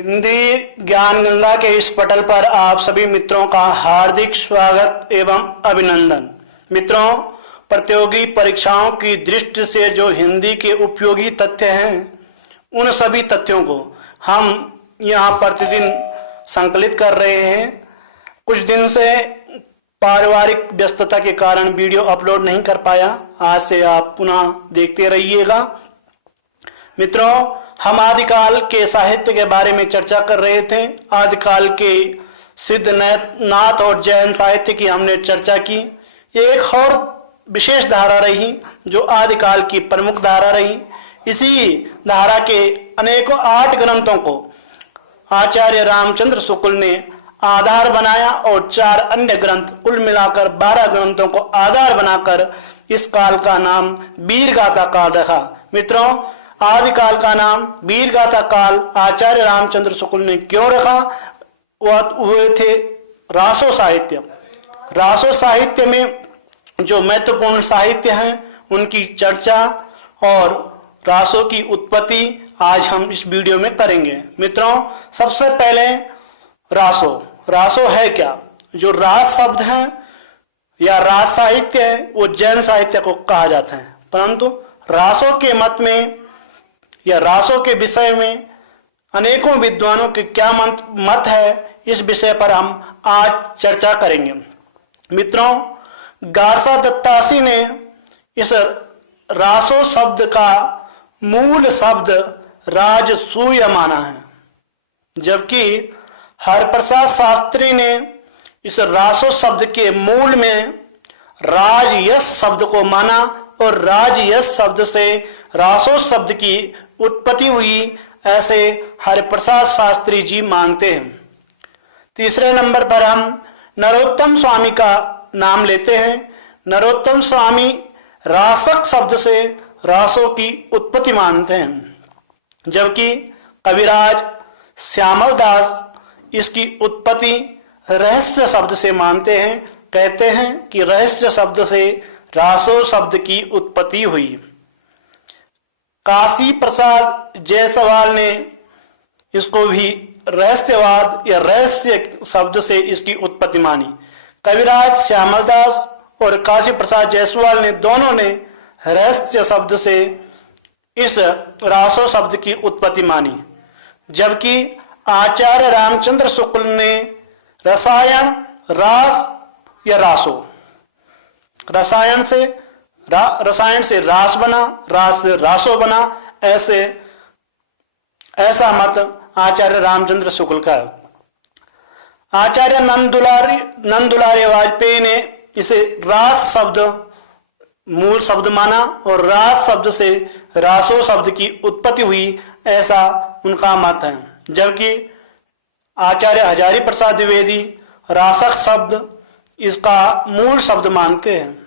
हिंदी ज्ञान गंगा के इस पटल पर आप सभी मित्रों का हार्दिक स्वागत एवं अभिनंदन। मित्रों, प्रतियोगी परीक्षाओं की दृष्टि से जो हिंदी के उपयोगी तथ्य हैं, उन सभी तथ्यों को हम यहाँ प्रतिदिन संकलित कर रहे हैं। कुछ दिन से पारिवारिक व्यस्तता के कारण वीडियो अपलोड नहीं कर पाया। आज से आप पुनः देखते रहिएगा। मित्रों, हम आदिकाल के साहित्य के बारे में चर्चा कर रहे थे। आदिकाल के सिद्ध नाथ और जैन साहित्य की हमने चर्चा की। एक और विशेष धारा रही जो आदिकाल की प्रमुख धारा रही। इसी धारा के अनेकों 8 ग्रंथों को आचार्य रामचंद्र शुक्ल ने आधार बनाया और 4 अन्य ग्रंथ, कुल मिलाकर 12 ग्रंथों को आधार बनाकर इस काल का नाम वीरगाथा काल रखा। मित्रों, आदिकाल का नाम वीरगाथा काल आचार्य रामचंद्र शुक्ल ने क्यों रखा? वह हुए थे रासो साहित्य। रासो साहित्य में जो महत्वपूर्ण साहित्य हैं उनकी चर्चा और रासो की उत्पत्ति आज हम इस वीडियो में करेंगे। मित्रों, सबसे पहले रासो है क्या? जो रास शब्द है या रास साहित्य है वो जैन साहित्य को कहा जाता है, परंतु रासो के मत में या रासों के विषय में अनेकों विद्वानों के क्या मत है, इस विषय पर हम आज चर्चा करेंगे। मित्रों, गारसा दत्तासी ने इस रासो शब्द का मूल शब्द राजसूय माना है, जबकि हरप्रसाद शास्त्री ने इस रासो शब्द के मूल में राजयश शब्द को माना और राजयश शब्द से रासो शब्द की उत्पत्ति हुई, ऐसे हरिप्रसाद शास्त्री जी मानते हैं। तीसरे नंबर पर हम नरोत्तम स्वामी का नाम लेते हैं। नरोत्तम स्वामी रासक शब्द से रासों की उत्पत्ति मानते हैं, जबकि कविराज श्यामल दास इसकी उत्पत्ति रहस्य शब्द से मानते हैं। कहते हैं कि रहस्य शब्द से रासो शब्द की उत्पत्ति हुई। काशी प्रसाद जायसवाल ने इसको भी रहस्यवाद या रहस्य शब्द से इसकी उत्पत्ति मानी। कविराज श्यामलदास और काशी प्रसाद जायसवाल ने दोनों ने रहस्य शब्द से इस रासो शब्द की उत्पत्ति मानी, जबकि आचार्य रामचंद्र शुक्ल ने रसायन रास या रासो, रसायन से रास बना, रास से रासो बना, ऐसा मत आचार्य रामचंद्र शुक्ल का है। आचार्य नंदुलारी वाजपेयी ने इसे रास शब्द मूल शब्द माना और रास शब्द से रासो शब्द की उत्पत्ति हुई, ऐसा उनका मत है। जबकि आचार्य हजारी प्रसाद द्विवेदी रासक शब्द इसका मूल शब्द मानते हैं।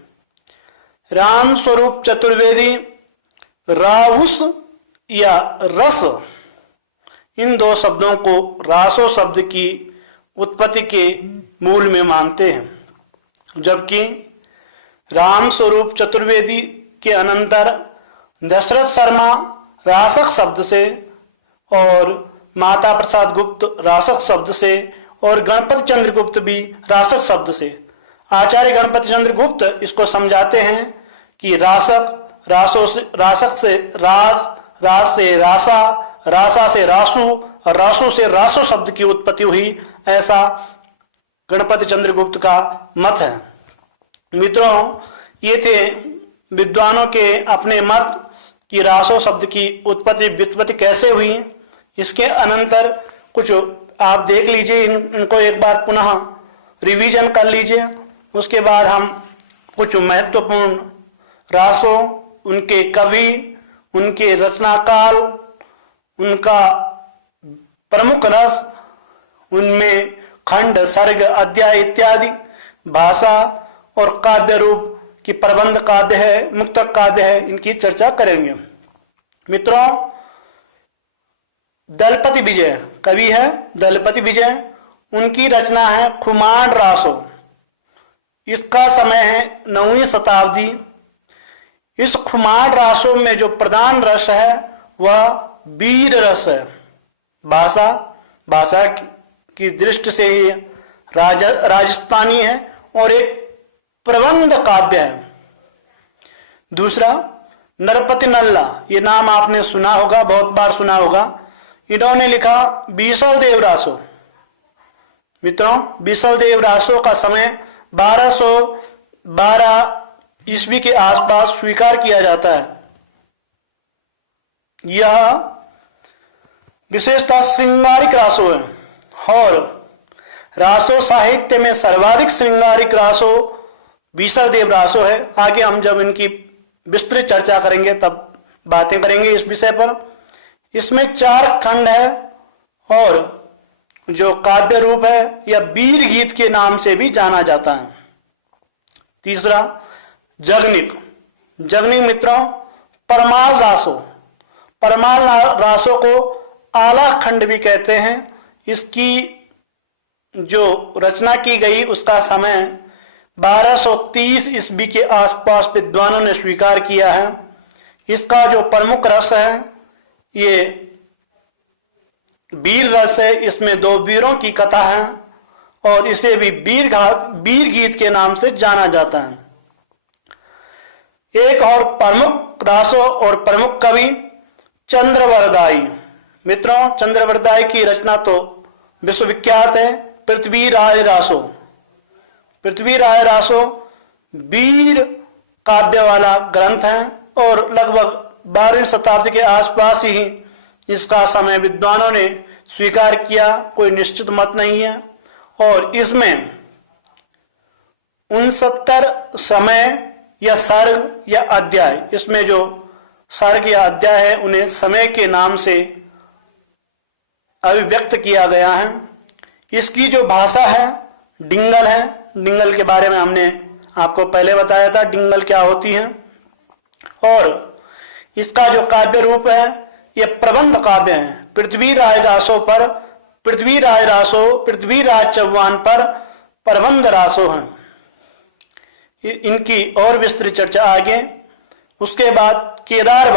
राम स्वरूप चतुर्वेदी राहुस या रस, इन 2 शब्दों को रासो शब्द की उत्पत्ति के मूल में मानते हैं, जबकि राम स्वरूप चतुर्वेदी के अनंतर दशरथ शर्मा रासक शब्द से और माता प्रसाद गुप्त रासक शब्द से और गणपति चंद्र गुप्त भी रासक शब्द से। आचार्य गणपति चंद्र गुप्त इसको समझाते हैं कि रासक से रास, रास से रासा, रासा से रासु और रासु से रासो शब्द की उत्पत्ति हुई, ऐसा गणपति चंद्र गुप्त का मत है। मित्रों, ये थे विद्वानों के अपने मत कि रासो शब्द की व्युत्पत्ति कैसे हुई। इसके अनंतर कुछ आप देख लीजिए, इनको एक बार पुनः रिवीजन कर लीजिए। उसके बाद हम कुछ महत्वपूर्ण रासों, उनके कवि, उनके रचनाकाल, उनका प्रमुख रस, उनमें खंड, सर्ग, अध्याय इत्यादि, भाषा और काव्य रूप की प्रबंध काव्य है, मुक्तक काव्य है, इनकी चर्चा करेंगे। मित्रों, दलपति विजय कवि है, दलपति विजय, उनकी रचना है खुमान रासो। इसका समय है 9वीं शताब्दी। इस खुमान रासो में जो प्रधान रस है वह वीर रस है। भाषा भाषा की दृष्टि से ही राजस्थानी है और एक प्रबंध काव्य है। दूसरा नरपति नल्ला, ये नाम आपने सुना होगा, बहुत बार सुना होगा। इन्होंने लिखा बीसल देव रासो। मित्रों, बीसल देव रासो का समय 1212 ईस्वी के आसपास स्वीकार किया जाता है। यह विशेषतः श्रृंगारिक रासो है और रासो साहित्य में सर्वाधिक श्रृंगारिक रासो बीसल देव रासो है। आगे हम जब इनकी विस्तृत चर्चा करेंगे तब बातें करेंगे इस विषय पर। इसमें 4 खंड है और जो काव्य रूप है यह वीर गीत के नाम से भी जाना जाता है। तीसरा जगनिक। जगनिक मित्रों परमाल रासो, परमाल रासो को आला खंड भी कहते हैं। इसकी जो रचना की गई उसका समय 1230 ईस्वी के आसपास विद्वानों ने स्वीकार किया है। इसका जो प्रमुख रस है ये वीर रस है। इसमें 2 वीरों की कथा है और इसे भी वीर गीत के नाम से जाना जाता है। एक और प्रमुख रासो और प्रमुख कवि चंद्रवरदाई। मित्रों, चंद्रवरदाई की रचना तो विश्वविख्यात है, पृथ्वीराज रासो। पृथ्वीराज रासो वीर काव्य वाला ग्रंथ है और लगभग 12वीं शताब्दी के आसपास ही इसका समय विद्वानों ने स्वीकार किया, कोई निश्चित मत नहीं है। और इसमें 69 समय या सर्ग या अध्याय, इसमें जो सर्ग या अध्याय है उन्हें समय के नाम से अभिव्यक्त किया गया है। इसकी जो भाषा है डिंगल है। डिंगल के बारे में हमने आपको पहले बताया था, डिंगल क्या होती है। और इसका जो काव्य रूप है यह प्रबंध काव्य है। पृथ्वीराज रासो पर पृथ्वीराज चौहान पर प्रबंध रासो है। इनकी और विस्तृत चर्चा आगे। उसके बाद केदार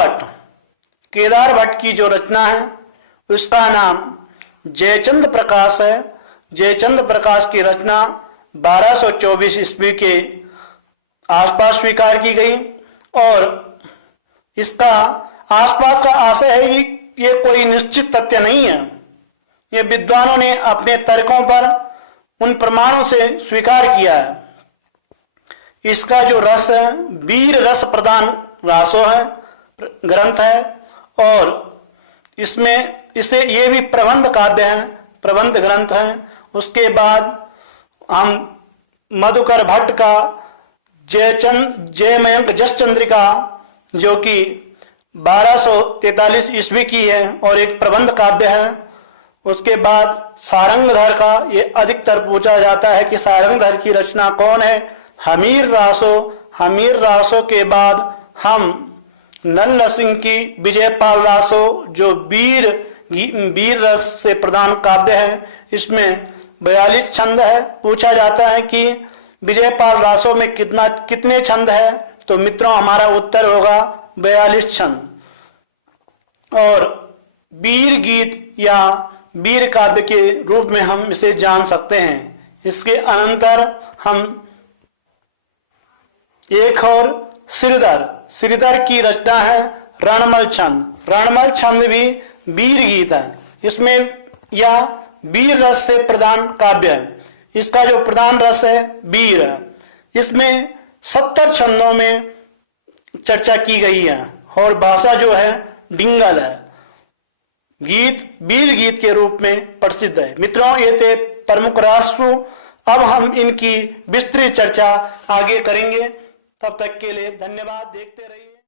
भट्ट की जो रचना है उसका नाम जयचंद प्रकाश है। जयचंद प्रकाश की रचना 1224 ईस्वी के आसपास स्वीकार की गई और इसका आसपास का आशय है कि ये कोई निश्चित तथ्य नहीं है। ये विद्वानों ने अपने तर्कों पर उन प्रमाणों से स्वीकार किया है। इसका जो रस है वीर रस प्रदान रासो है, ग्रंथ है और इसे ये भी प्रबंध काव्य है, प्रबंध ग्रंथ है। उसके बाद हम मधुकर भट्ट का जयमयंक जस चंद्रिका जो कि 1243 ईस्वी की है और एक प्रबंध काव्य है। उसके बाद सारंगधर का, ये अधिकतर पूछा जाता है कि सारंगधर की रचना कौन है। हमीर रासो के बाद हम नल्ल सिंह की विजयपाल रासो जो वीर रस से प्रधान काव्य है। इसमें 42 छंद है। पूछा जाता है कि विजयपाल रासो में कितने छंद है, तो मित्रों हमारा उत्तर होगा 42 छंद। और वीर गीत या वीर काव्य के रूप में हम इसे जान सकते हैं। इसके अनंतर हम एक और श्रीधर की रचना है रणमल छंद भी वीर गीत है। इसमें यह वीर रस से प्रधान काव्य है। इसका जो प्रधान रस है वीर है। इसमें 70 छंदों में चर्चा की गई है और भाषा जो है डिंगल है। वीर गीत के रूप में प्रसिद्ध है। मित्रों, ये थे प्रमुख रासो। अब हम इनकी विस्तृत चर्चा आगे करेंगे। तब तक के लिए धन्यवाद। देखते रहिए।